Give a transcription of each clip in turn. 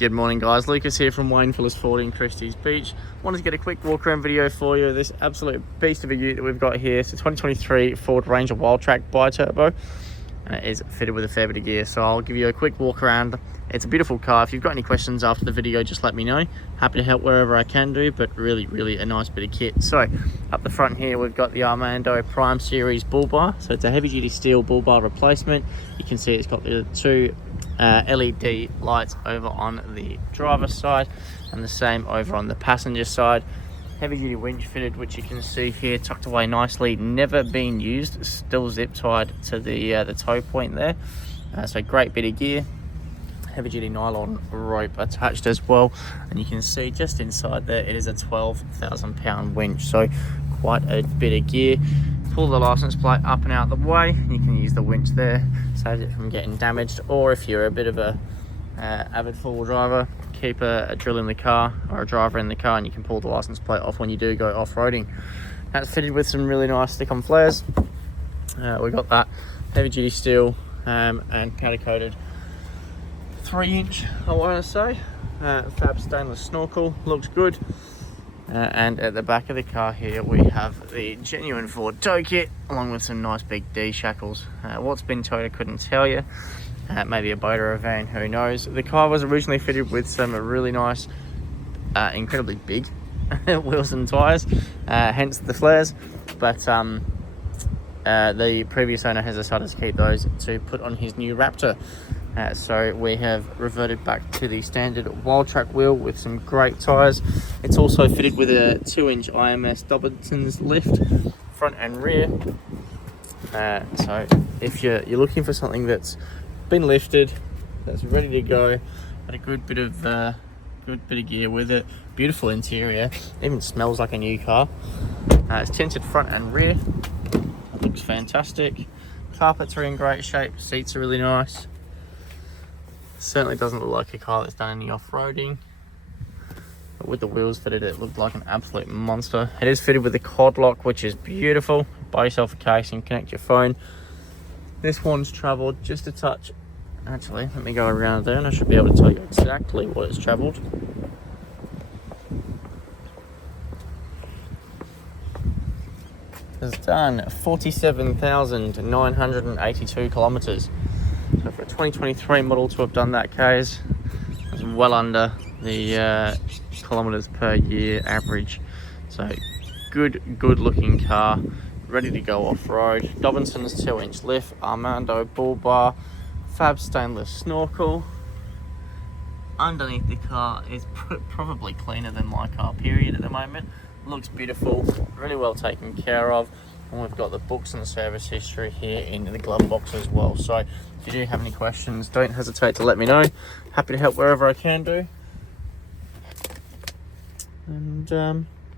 Good morning guys, Lucas here from FabulousFab in Christie's Beach. Wanted to get a quick walk around video for you. This absolute beast of a ute that we've got here. It's a 2023 Ford Ranger Wildtrak bi-turbo and it is fitted with a fair bit of gear. So I'll give you a quick walk around. It's a beautiful car. If you've got any questions after the video, just let me know. Happy to help wherever I can do, but really a nice bit of kit. So up the front here, we've got the Armando Prime series Bullbar. So it's a heavy duty steel Bullbar replacement. You can see it's got the two LED lights over on the driver's side and the same over on the passenger side. Heavy duty winch fitted, which you can see here, tucked away nicely, never been used, still zip tied to the tow point there. So great bit of gear. Heavy duty nylon rope attached as well, and you can see just inside there it is a 12,000 pound winch, so quite a bit of gear. Pull the license plate up and out the way, you can use the winch there, saves it from getting damaged. Or if you're a bit of a avid four-wheel driver, keep a drill in the car or a driver in the car and you can pull the license plate off when you do go off-roading. That's fitted with some really nice stick-on flares. We got that heavy duty steel and powder coated 3-inch, I want to say, Fab stainless snorkel, looks good. And at the back of the car here we have the genuine Ford tow kit along with some nice big D shackles. What's been towed I couldn't tell you. Maybe a boat or a van, who knows. The car was originally fitted with some really nice, incredibly big wheels and tyres, hence the flares, but the previous owner has decided to keep those to put on his new Raptor. So we have reverted back to the standard Wildtrak wheel with some great tyres. It's also fitted with a 2-inch IMS Dobinsons lift, front and rear. So if you're looking for something that's been lifted, that's ready to go, got a good bit of gear with it, beautiful interior, even smells like a new car. It's tinted front and rear, it looks fantastic. Carpets are in great shape, seats are really nice. Certainly doesn't look like a car that's done any off-roading. But with the wheels fitted, it looked like an absolute monster. It is fitted with the quad lock, which is beautiful. Buy yourself a case and connect your phone. This one's travelled just a touch. Actually, let me go around there and I should be able to tell you exactly what it's travelled. It's done 47,982 kilometres. So for a 2023 model to have done that, Ks, that's well under the kilometres per year average. So good looking car, ready to go off-road. Dobinsons 2-inch lift, Armando Bullbar, Fab stainless snorkel. Underneath the car is probably cleaner than my car, period, at the moment. Looks beautiful, really well taken care of. And we've got the books and the service history here in the glove box as well. So if you do have any questions, don't hesitate to let me know. Happy to help wherever I can do. And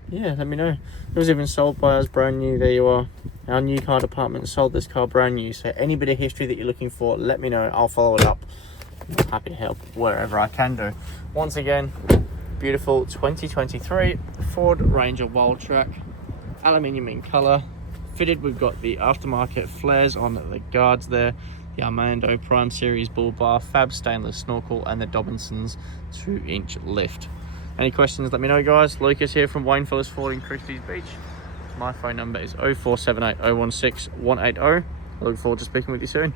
yeah, let me know. It was even sold by us brand new. There you are. Our new car department sold this car brand new. So any bit of history that you're looking for, let me know. I'll follow it up. I'm happy to help wherever I can do. Once again, beautiful 2023 Ford Ranger Wildtrak, aluminium in colour. Fitted, we've got the aftermarket flares on the guards there, the Armando Prime series Bullbar, Fab stainless snorkel, and the Dobinsons 2-inch lift. Any questions, let me know, guys. Lucas here from FabulousFab in Christie's Beach. My phone number is 0478 016 180. I look forward to speaking with you soon.